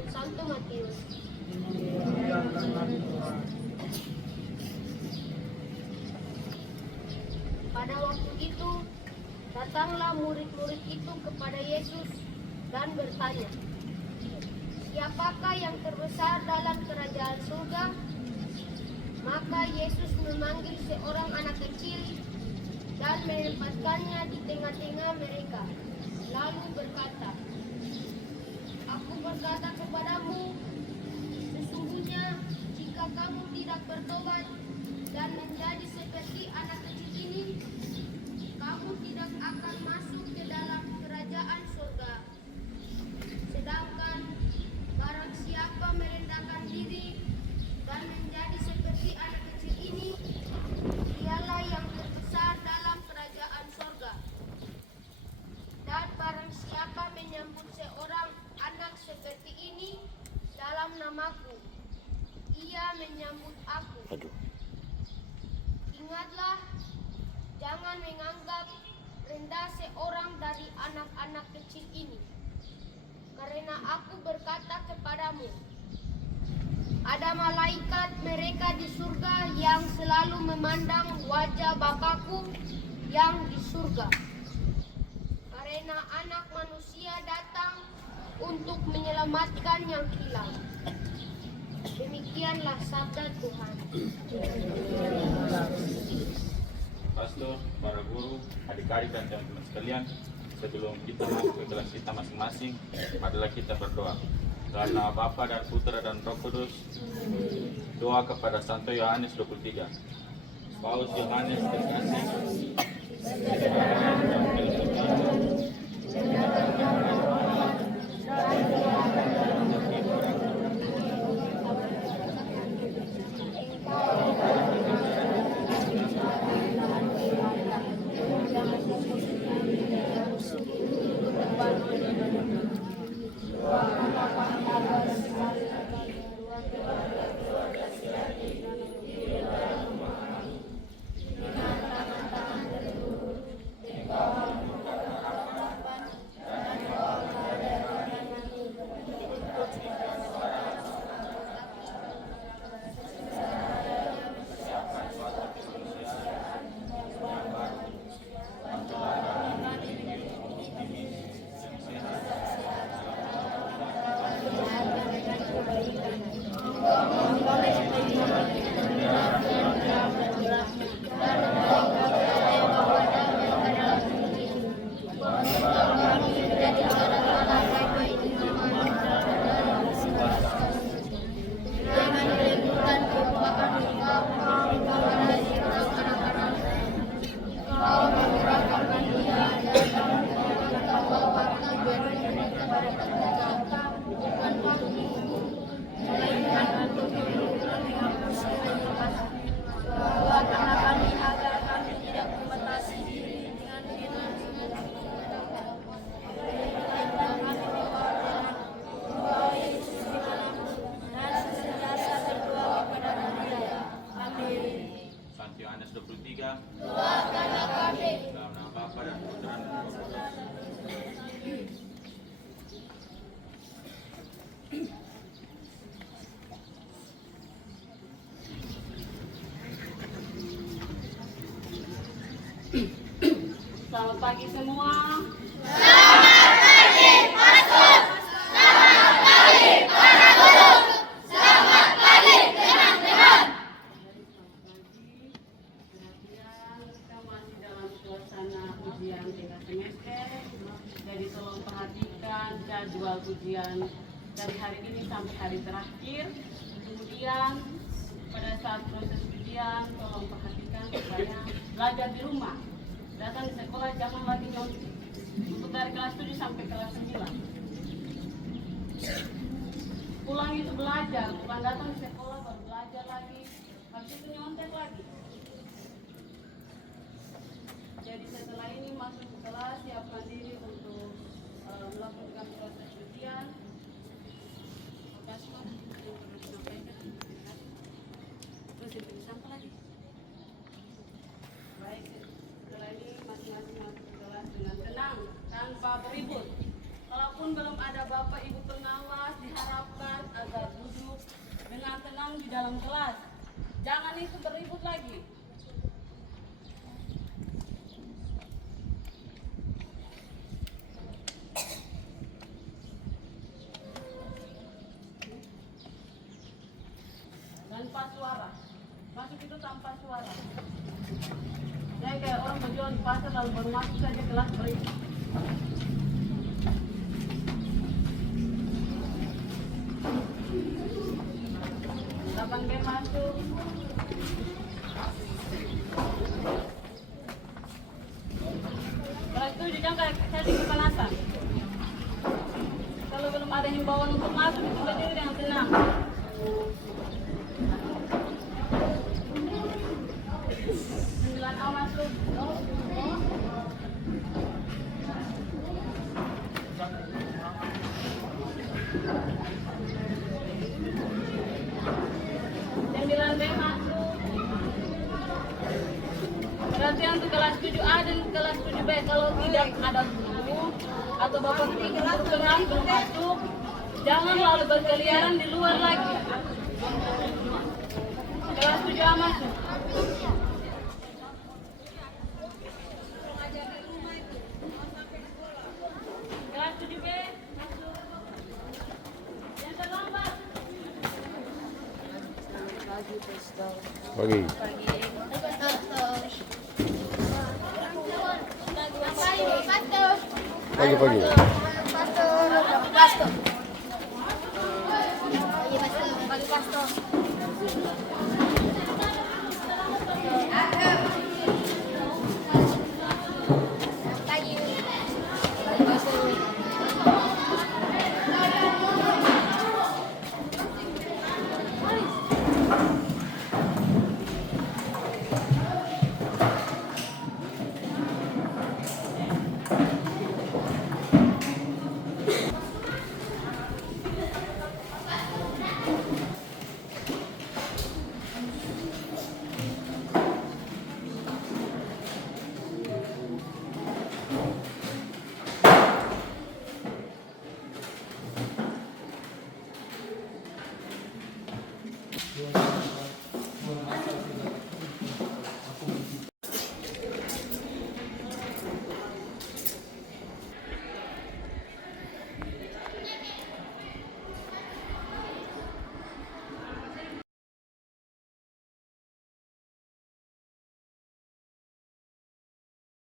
menurut Santo Matius. Pada waktu itu, datanglah murid-murid itu kepada Yesus dan bertanya, "Siapakah yang terbesar dalam kerajaan surga?" Maka Yesus memanggil seorang anak kecil dan menempatkannya di tengah-tengah mereka, lalu berkata, "Aku berkata kepadamu, sesungguhnya jika kamu tidak bertobat dan menjadi seperti anak kecil ini, kamu tidak akan masuk ke dalam kerajaan surga. Sedangkan barang siapa merendahkan diri dan menjadi seperti anak kecil ini, dialah yang terbesar dalam kerajaan surga. Dan barang siapa menyambut seorang anak seperti ini dalam namaku, ia menyambut aku. Ingatlah, jangan menganggap rendah seorang dari anak-anak kecil ini. Karena aku berkata kepadamu, ada malaikat mereka di surga yang selalu memandang wajah Bapakku yang di surga. Karena anak manusia datang untuk menyelamatkan yang hilang." Demikianlah sabda Tuhan. Pastor, para guru, adik-adik dan teman-teman sekalian, sebelum kita masuk ke kelas kita masing-masing, adalah kita berdoa. Dalam nama Bapa dan Putra dan Roh Kudus, doa kepada Santo Yohanes 23. Paus Yohanes terkasih, Santo Yohanes 23. Dalam nama Bapa dan Putra dan Roh Kudus. Selamat pagi semua. Ujian tingkat semester, jadi tolong perhatikan jadwal ujian dari hari ini sampai hari terakhir. Kemudian pada saat proses ujian tolong perhatikan supaya belajar di rumah, datang di sekolah jangan lagi nyontek. Untuk dari kelas 7 sampai kelas 9 pulang itu belajar, bukan datang di sekolah baru belajar lagi, habis itu nyontek lagi. Jadi setelah ini masuk ke kelas, siapkan diri untuk melakukan proses ujian. Terima kasih Pak yang perlu disampaikan. Terus yang sampah lagi. Baik, setelah ini masing-masing masuk ke kelas dengan tenang tanpa beribut. Kalaupun belum ada Bapak Ibu pengawas, diharapkan dalam kelas. Jangan itu beribut lagi. Tanpa suara. Masuk itu tanpa suara. Saya kayak orang berjualan di pasar lalu baru masuk saja kelas beribut. Kapan dia masuk? Kelas 7 jangan kayak saya di kepanasan. Kalau belum ada himbauan untuk masuk itu berdiri dengan tenang. Sembilan A masuk. Sembilan B masuk. Perhatian untuk kelas 7A dan kelas 7B. Kalau tidak ada guru atau bapak berkenan belum masuk, jangan lalu berkeliaran di luar lagi. Kelas 7A masuk. Kelas 7B masuk. Yang terlambat. Pagi. Pagi.